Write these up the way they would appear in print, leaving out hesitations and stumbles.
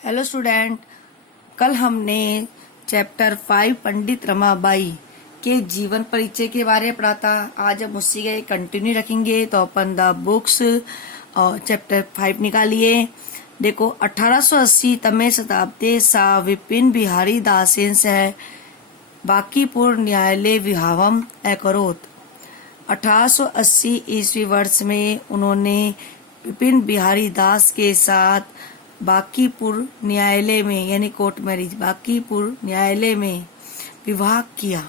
Hello student, कल हमने chapter 5 पंडित रमाबाई के जीवन परिचय के बारे में पढ़ा था। आज हम उसी के कंटिन्यू रखेंगे। तो अपन द बुक्स और चैप्टर 5 निकालिए। देखो, 1880 तमे शताब्दी सा विपिन बिहारी दासेन सह बांकीपुर न्यायालय विहावम अकरोत। 1880 ईस्वी वर्ष में उन्होंने विपिन बिहारी दास के साथ बांकीपुर न्यायालय में यानी कोर्ट मैरिज बांकीपुर न्यायालय में विवाह किया।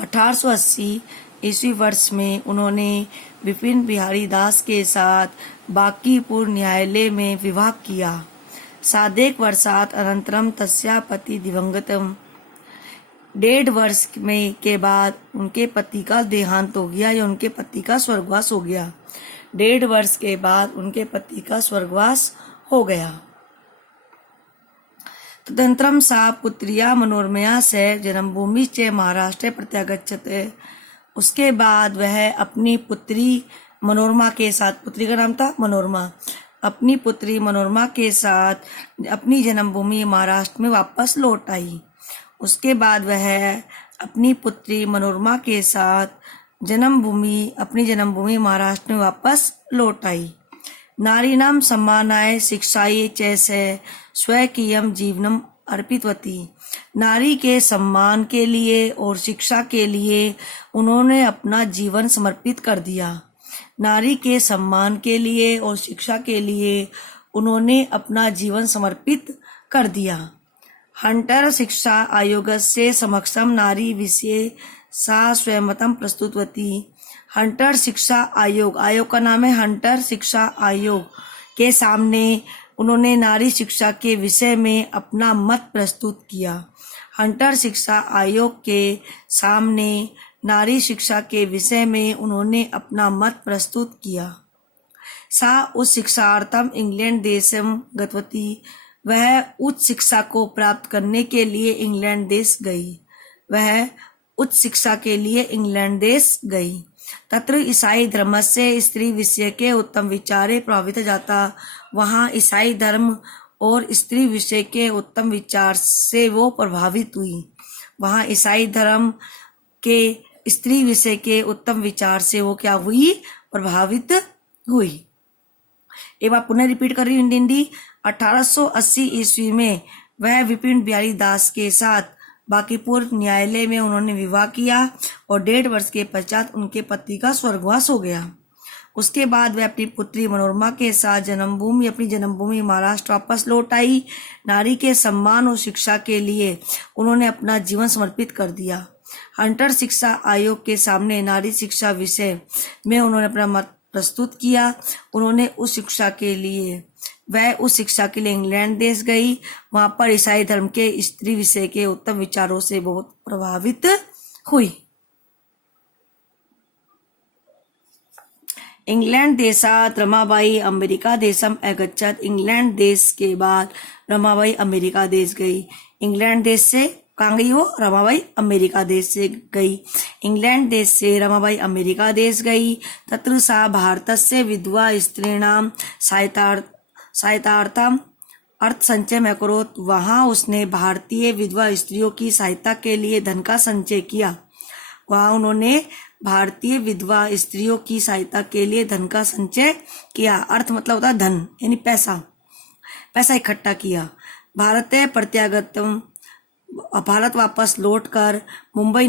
1880 ईस्वी वर्ष में उन्होंने विपिन बिहारी दास के साथ बांकीपुर न्यायालय में विवाह किया। सादेक वर्षात अनंतरम तस्या पति दिवंगतम। 1.5 वर्ष में के बाद उनके पति का देहांत हो गया या उनके पति का स्वर्गवास हो गया। 1.5 वर्ष के बाद उनके पति का स्वर्गवास हो गया। तदनंतरम सा पुत्रिया मनोरमया से जन्मभूमि चे महाराष्ट्र प्रत्यागच्छते। उसके बाद वह अपनी पुत्री मनोरमा के साथ, पुत्री का नाम था मनोरमा, अपनी पुत्री मनोरमा के साथ अपनी जन्मभूमि महाराष्ट्र में वापस लौट आई। उसके बाद वह अपनी पुत्री मनोरमा के साथ अपनी जन्मभूमि महाराष्ट्र में वापस लौट आई। नारीणां सम्मानाय शिक्षायै च स्वकीयं जीवनम अर्पितवती। नारी के सम्मान के लिए और शिक्षा के लिए उन्होंने अपना जीवन समर्पित कर दिया। नारी के सम्मान के लिए और शिक्षा के लिए उन्होंने अपना जीवन समर्पित कर दिया। हंटर शिक्षा आयोग से समक्षम नारी विषय सा स्वयंमतं प्रस्तुतवती। हंटर शिक्षा आयोग का नाम है हंटर शिक्षा आयोग के सामने उन्होंने नारी शिक्षा के विषय में अपना मत प्रस्तुत किया। हंटर शिक्षा आयोग के सामने नारी शिक्षा के विषय में उन्होंने अपना मत प्रस्तुत किया। सा उच्च शिक्षार्थम इंग्लैंड देशम गतवती। वह उच्च शिक्षा को प्राप्त करने के लिए इंग्लैंड देश गई। वह उच्च शिक्षा के लिए इंग्लैंड देश गई। तत्र ईसाई धर्म से स्त्री विषय के उत्तम विचारे प्रभावित जाता। वहाँ ईसाई धर्म और स्त्री विषय के उत्तम विचार से वो प्रभावित हुई। वहाँ ईसाई धर्म के स्त्री विषय के उत्तम विचार से वो क्या हुई? प्रभावित हुई। एक बार पुनः रिपीट कर रही हूँ हिंदी। 1880 ईस्वी में वह विपिन बिहारी दास के साथ बांकीपुर न्यायालय में उन्होंने विवाह किया और 1.5 वर्ष के पश्चात उनके पति का स्वर्गवास हो गया। उसके बाद वह अपनी पुत्री मनोरमा के साथ अपनी जन्मभूमि महाराष्ट्र वापस लौट आई। नारी के सम्मान और शिक्षा के लिए उन्होंने अपना जीवन समर्पित कर दिया। हंटर शिक्षा आयोग के सामने नारी शिक्षा विषय में उन्होंने अपना मत प्रस्तुत किया। वह उस शिक्षा के लिए इंग्लैंड देश गई। वहां पर ईसाई धर्म के स्त्री विषय के उत्तम विचारों से बहुत प्रभावित हुई। इंग्लैंड देशात रमाबाई अमेरिका देशम अगच्छत। इंग्लैंड देश के बाद रमाबाई अमेरिका देश गई। इंग्लैंड देश से कहाँ गई वो? रमाबाई अमेरिका देश से गई। इंग्लैंड देश से रमाबाई अमेरिका देश गई। तत्र सा भारतस्य विधवा स्त्रीणां सहायतार्थम अर्थ संचय में अकरोत। वहाँ उसने भारतीय विधवा स्त्रियों की सहायता के लिए धन का संचय किया। वहाँ उन्होंने भारतीय विधवा स्त्रियों की सहायता के लिए धन का संचय किया। अर्थ मतलब होता है धन, यानी पैसा इकट्ठा किया। भारत वापस लौटकर मुंबई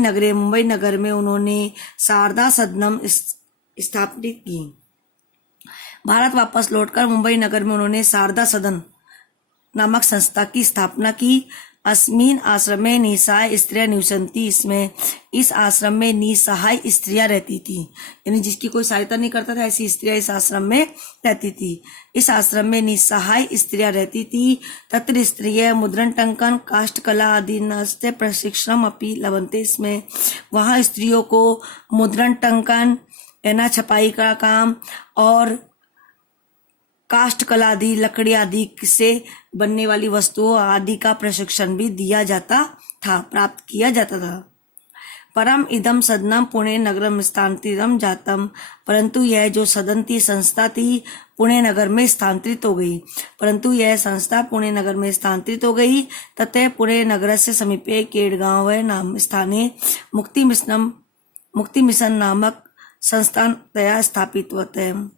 नगर में उन्होंने शारदा सदनम स्थापित की। भारत वापस लौटकर मुंबई नगर में उन्होंने शारदा सदन नामक संस्था की स्थापना की। अस्मिन आश्रम में निसहाय स्त्रियां निवसन्ति। इस आश्रम में निसहाय स्त्रियां रहती थी, यानी जिसकी कोई सहायता नहीं करता था, ऐसी स्त्रियां इस आश्रम में रहती थी। इस आश्रम में निसहाय स्त्रियां रहती थी। तत्र स्त्रिय मुद्रण टंकन काष्ठ कला आदि नस्ते प्रशिक्षण अपि लभन्ते। इसमें वहाँ स्त्रियों को मुद्रण टंकन यानी छपाई का काम और काष्ठ कला आदि लकड़ी आदि से बनने वाली वस्तुओं आदि का प्रशिक्षण भी दिया जाता था, प्राप्त किया जाता था। परम इदम सदनम पुणे नगरम स्थानांतरितम जातम, परंतु यह जो सदन थी, संस्था थी, पुणे नगर में स्थानांतरित हो गई। परंतु यह संस्था पुणे नगर में स्थानांतरित हो गई। ततः पुणे नगर से समीपे केडगांव नाम स्थाने मुक्ति मिशन नामक संस्थान तया स्थापित होते हैं।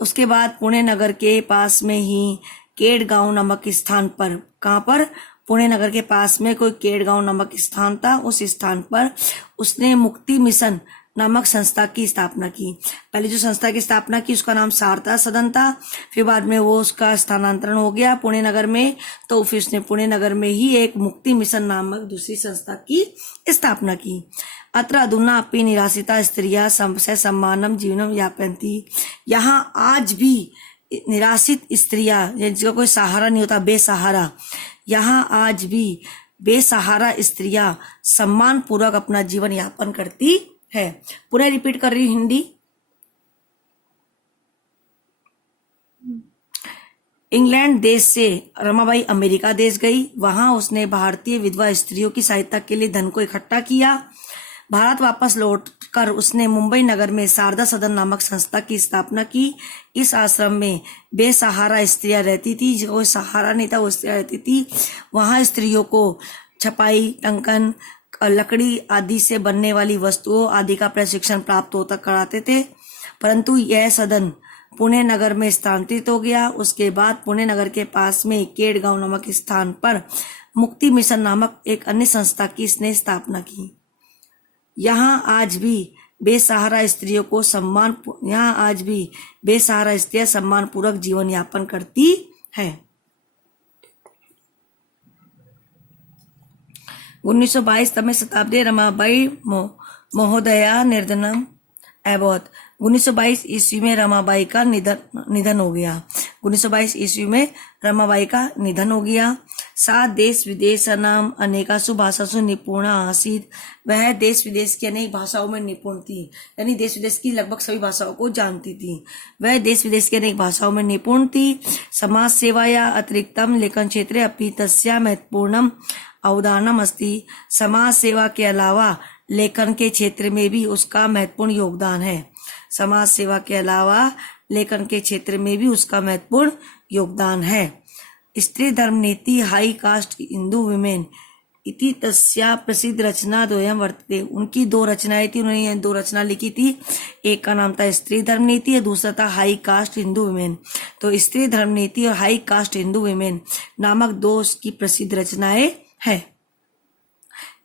उसके बाद पुणे नगर के पास में ही केडगांव नामक स्थान पर, कहाँ पर, पुणे नगर के पास में कोई केडगांव नामक स्थान था, उस स्थान पर उसने मुक्ति मिशन नामक संस्था की स्थापना की। पहले जो संस्था की स्थापना की उसका नाम शारदा सदन था, फिर बाद में वो उसका स्थानांतरण हो गया पुणे नगर में, तो फिर उसने पुणे नगर में ही एक मुक्ति मिशन नामक दूसरी संस्था की स्थापना की। अत्र अधुना अपि निराश्रिता स्त्रियां सम्मानम जीवनम यापयन्ति। यहाँ आज भी निराश्रित स्त्रियां, जिसका कोई सहारा नहीं होता, बेसहारा, यहाँ आज भी बेसहारा स्त्रियां सम्मान पूर्वक अपना जीवन यापन करती है। पुनः रिपीट कर रही हूँ हिंदी। इंग्लैंड देश से रमाबाई अमेरिका देश गई। वहां उसने भारतीय विधवा स्त्रियों की सहायता के लिए धन को इकट्ठा किया। भारत वापस लौटकर उसने मुंबई नगर में शारदा सदन नामक संस्था की स्थापना की। इस आश्रम में बेसहारा स्त्रियां रहती थी, जिसको कोई सहारा नहीं था, वो स्त्रियां रहती थी। वहां स्त्रियों को छपाई, टंकन, लकड़ी आदि से बनने वाली वस्तुओं आदि का प्रशिक्षण प्राप्त होता कराते थे। परंतु यह सदन पुणे नगर में स्थानांतरित हो गया। उसके बाद पुणे नगर के पास में केडगांव नामक स्थान पर मुक्ति मिशन नामक एक अन्य संस्था की इसने स्थापना की। यहाँ आज भी बेसहारा स्त्रियों को स्त्रियां सम्मान पूर्वक जीवन यापन करती है। 1922 शताब्दी रमाबाई महोदया निर्धनम एबॉट। 1922 ईस्वी में रमाबाई का निधन हो गया। 1922 ईस्वी में रमाबाई का निधन हो गया। सा देश विदेश नाम अनेकासु भाषासु निपुणा आसीत। वह देश विदेश की अनेक भाषाओं में निपुण थी, यानी देश विदेश की लगभग सभी भाषाओं को जानती थी। वह देश विदेश की अनेक भाषाओं में निपुण थी। समाज सेवाया अतिरिक्तम लेखन क्षेत्रे अपि तस्या महत्वपूर्णम अवदानम अस्ति। समाज सेवा के अलावा लेखन के क्षेत्र में भी उसका महत्वपूर्ण योगदान है। समाज सेवा के अलावा लेखन के क्षेत्र में भी उसका महत्वपूर्ण योगदान है। स्त्री धर्म नीति हाई कास्ट हिंदू विमेन इति तस्या प्रसिद्ध रचना द्वयम वर्तते। उनकी दो रचनाएं थी, उन्होंने दो रचना लिखी थी। एक का नाम था स्त्री धर्म नीति और दूसरा था हाई कास्ट हिंदू विमेन। तो स्त्री धर्म नीति और हाई कास्ट हिंदू विमेन नामक दो उसकी प्रसिद्ध रचनाएं है।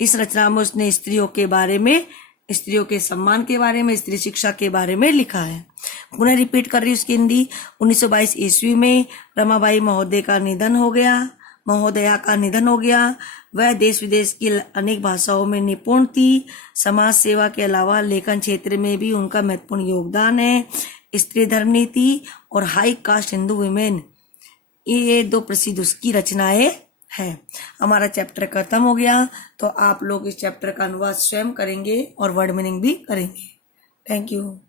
इस रचना में उसने स्त्रियों के बारे में, स्त्रियों के सम्मान के बारे में, स्त्री शिक्षा के बारे में लिखा है। पुनः रिपीट कर रही उसकी हिंदी। 1922 ईस्वी में रमाबाई महोदया का निधन हो गया। वह देश विदेश की अनेक भाषाओं में निपुण थी। समाज सेवा के अलावा लेखन क्षेत्र में भी उनका महत्वपूर्ण योगदान है। स्त्री धर्म नीति और हाई कास्ट हिंदू विमेन, ये दो प्रसिद्ध उसकी रचनाएं है। हमारा चैप्टर खत्म हो गया। तो आप लोग इस चैप्टर का अनुवाद स्वयं करेंगे और वर्ड मीनिंग भी करेंगे। Thank you.